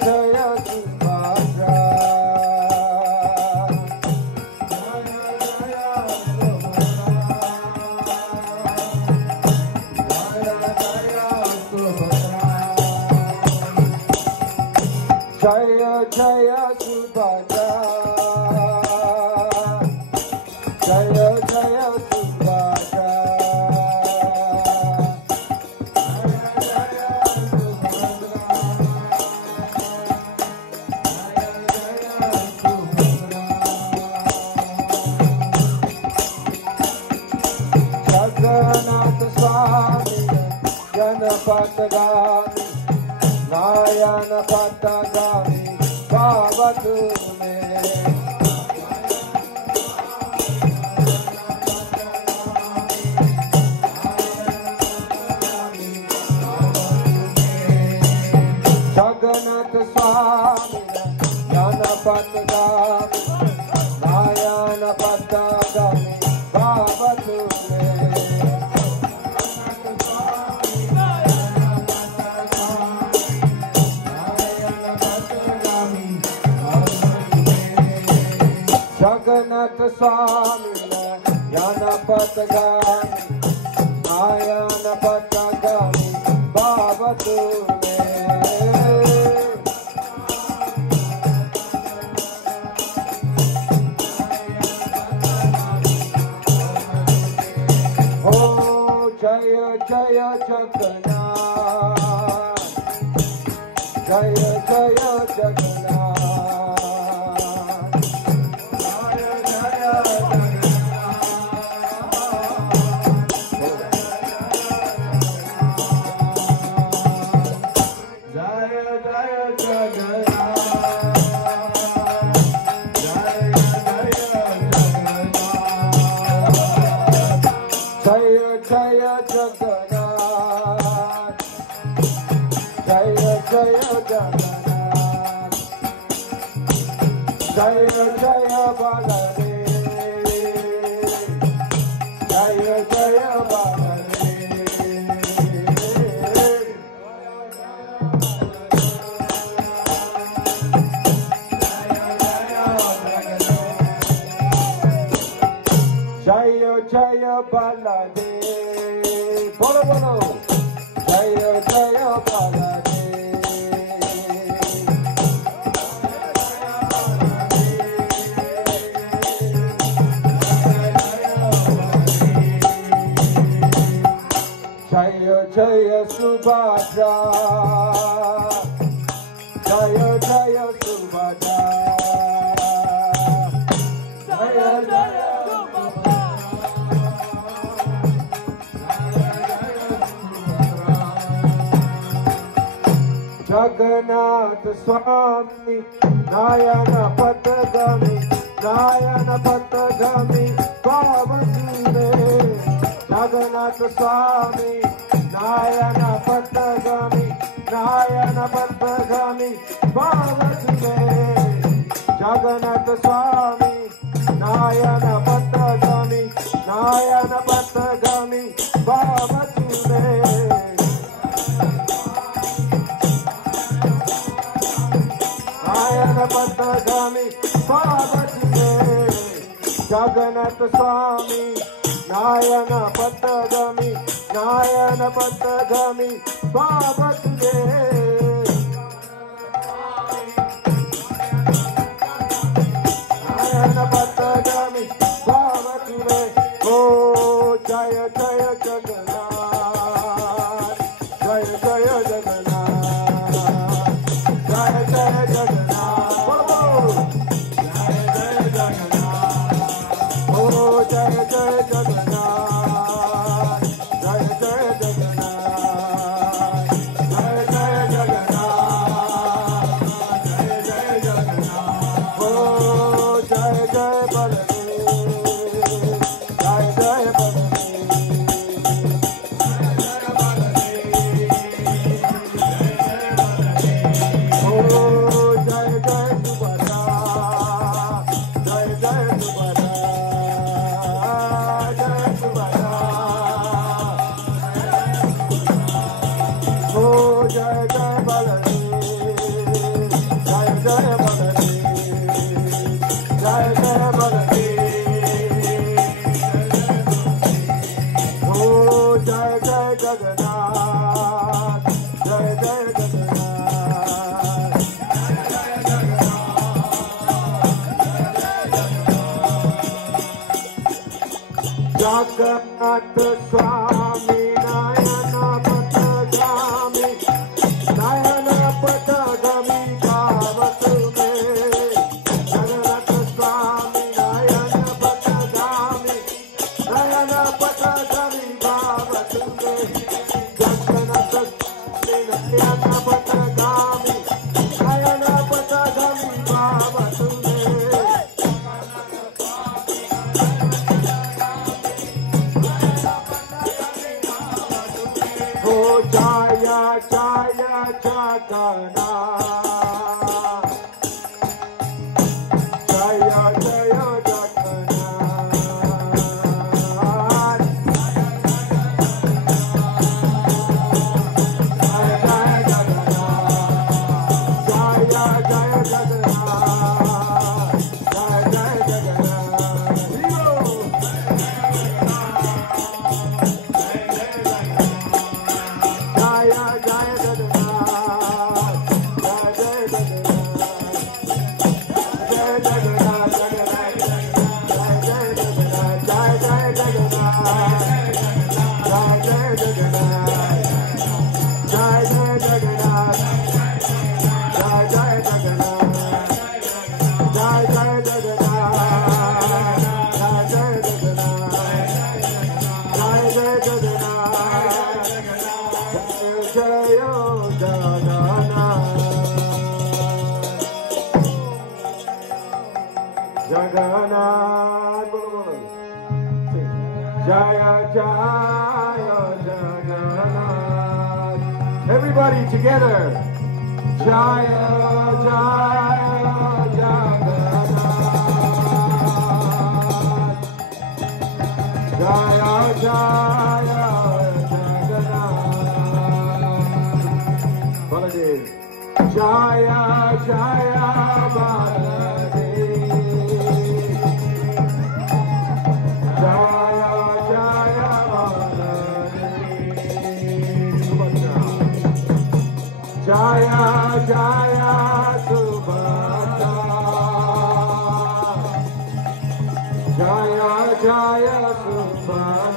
जय सुभद्रा जय जय सुभद्रा जय जय सुभद्रा जगन्नाथ स्वामी जनपतगामी नारायण पतगामी बाबतु में जगन्नाथ स्वामी जनपतगामी नारायण पतगामी बाबतु जगन्नाथ स्वामी जनपतगामी नारायण पतगामी बाबतु हो जय जय जगन्नाथ जय जय जगन्नाथ जय जगन्नाथ जय जय जगन्नाथ जय जय बलदेव जय जय बलदेव जय जय बलदेव बोलो बोलो जय जय बलदेव जय जय सुभद्रा जय जय सुभद्रा जय जय जगन्नाथ स्वामी नारायण पतगामी बाबतु में जगन्नाथ स्वामी नारायण पतगामी बाबतु में जगन्नाथ स्वामी नारायण पतगामी बाबतु में नारायण पतगामी बाबतु में जगन्नाथ स्वामी नारायण पतगामी बाबतु में नारायण पतगामी बाबतु में ओ जय जय जगन्नाथ जय जय जगन्नाथ जय जय जगन्नाथ जय जय जगन्नाथ ओ जय जय जगन्नाथ जय जय जगन्नाथ जय जय जगन्नाथ स्वामी नयन पथगामी नयन पथगामी भाव तुम्हें जगन्नाथ स्वामी नयन पथगामी नयन पथगामी भाव तुम्हें जगन्नाथ स्वामी नयन पथगामी नयन पथगामी भाव तुम्हें हो जया जया जगन्नाथ जया जया जगन्नाथ जया जया जगन्नाथ जय जय जगन्नाथ जया जय जगन्नाथ जय जय जगन्नाथ जय जगन्नाथ जय जय जगन्नाथ जय जय जगन्नाथ जय जय जगन्नाथ जय जय जगन्नाथ जय जय जगन्नाथ जय जय जगन्नाथ जय जय जगन्नाथ जय जय जगन्नाथ जय जगन्नाथ जगन्नाथ बोलो बोलो जय जय जगन्नाथ everybody together जय जय जगन्नाथ जय जय Jagannath Baladev Jaya Jaya Baladev Jaya Jaya Baladev Jaya Jaya Subhadra Jaya Jaya Subhadra